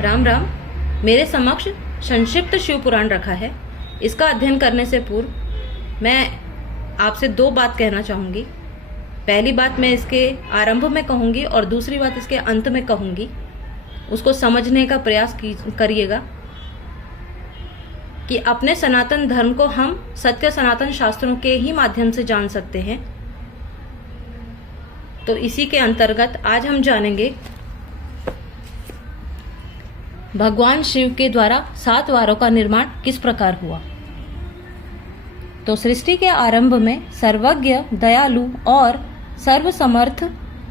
राम राम। मेरे समक्ष संक्षिप्त शिव पुराण रखा है। इसका अध्ययन करने से पूर्व मैं आपसे दो बात कहना चाहूंगी। पहली बात मैं इसके आरंभ में कहूंगी और दूसरी बात इसके अंत में कहूंगी। उसको समझने का प्रयास करिएगा कि अपने सनातन धर्म को हम सत्य सनातन शास्त्रों के ही माध्यम से जान सकते हैं। तो इसी के अंतर्गत आज हम जानेंगे भगवान शिव के द्वारा 7 वारों का निर्माण किस प्रकार हुआ। तो सृष्टि के आरंभ में सर्वज्ञ, दयालु और सर्वसमर्थ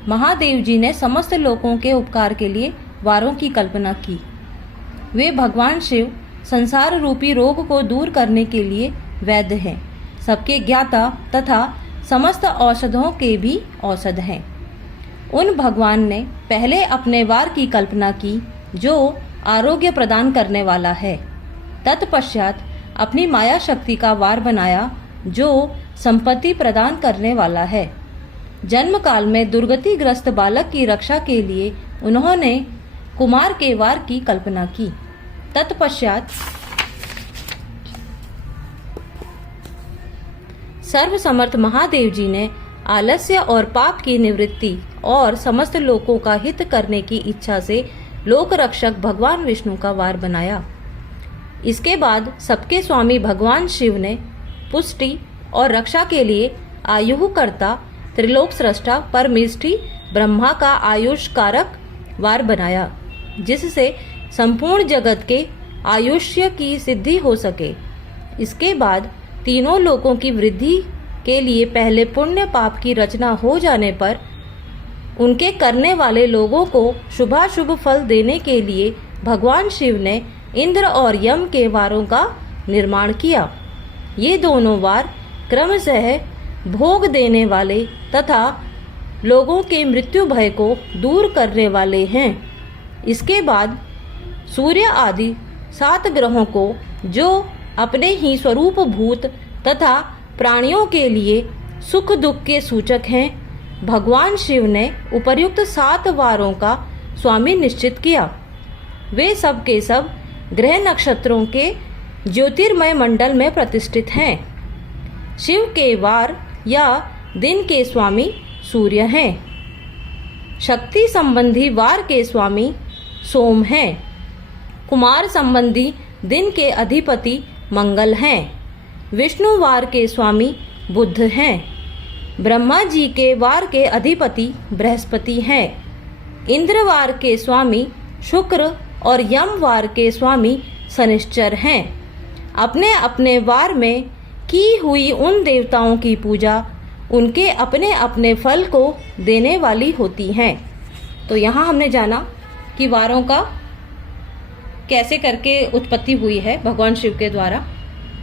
महादेव जी ने समस्त लोगों के उपकार के लिए वारों की कल्पना की। वे भगवान शिव संसार रूपी रोग को दूर करने के लिए वैद्य हैं, सबके ज्ञाता तथा समस्त औषधों के भी औषध हैं। उन भगवान ने पहले अपने वार की कल्पना की जो आरोग्य प्रदान करने वाला है। तत्पश्चात अपनी माया शक्ति का वार बनाया जो संपत्ति प्रदान करने वाला है। जन्म काल में दुर्गतिग्रस्त बालक की रक्षा के लिए उन्होंने कुमार के वार की कल्पना की। तत्पश्चात सर्वसमर्थ महादेव जी ने आलस्य और पाप की निवृत्ति और समस्त लोगों का हित करने की इच्छा से लोक रक्षक भगवान विष्णु का वार बनाया। इसके बाद सबके स्वामी भगवान शिव ने पुष्टि और रक्षा के लिए आयुःकर्ता त्रिलोक सृष्टा परमेष्ठी ब्रह्मा का आयुष कारक वार बनाया, जिससे संपूर्ण जगत के आयुष्य की सिद्धि हो सके। इसके बाद तीनों लोकों की वृद्धि के लिए पहले पुण्य पाप की रचना हो जाने पर उनके करने वाले लोगों को शुभाशुभ फल देने के लिए भगवान शिव ने इंद्र और यम के वारों का निर्माण किया। ये दोनों वार क्रमशः भोग देने वाले तथा लोगों के मृत्यु भय को दूर करने वाले हैं। इसके बाद सूर्य आदि 7 ग्रहों को जो अपने ही स्वरूप भूत तथा प्राणियों के लिए सुख दुख के सूचक हैं, भगवान शिव ने उपर्युक्त 7 वारों का स्वामी निश्चित किया। वे सब के सब ग्रह नक्षत्रों के ज्योतिर्मय मंडल में प्रतिष्ठित हैं। शिव के वार या दिन के स्वामी सूर्य हैं। शक्ति संबंधी वार के स्वामी सोम हैं। कुमार संबंधी दिन के अधिपति मंगल हैं। विष्णु वार के स्वामी बुध हैं। ब्रह्मा जी के वार के अधिपति बृहस्पति हैं। इंद्र वार के स्वामी शुक्र और यम वार के स्वामी शनिश्चर हैं। अपने अपने वार में की हुई उन देवताओं की पूजा उनके अपने अपने फल को देने वाली होती हैं। तो यहाँ हमने जाना कि वारों का कैसे करके उत्पत्ति हुई है भगवान शिव के द्वारा।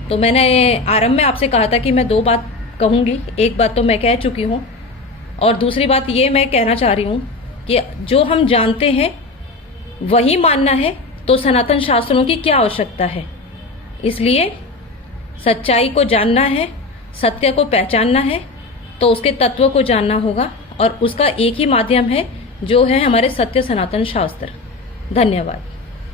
तो मैंने आरंभ में आपसे कहा था कि मैं 2 बात कहूँगी। एक बात तो मैं कह चुकी हूँ और दूसरी बात ये मैं कहना चाह रही हूँ कि जो हम जानते हैं वही मानना है, तो सनातन शास्त्रों की क्या आवश्यकता है। इसलिए सच्चाई को जानना है, सत्य को पहचानना है, तो उसके तत्व को जानना होगा और उसका एक ही माध्यम है जो है हमारे सत्य सनातन शास्त्र। धन्यवाद।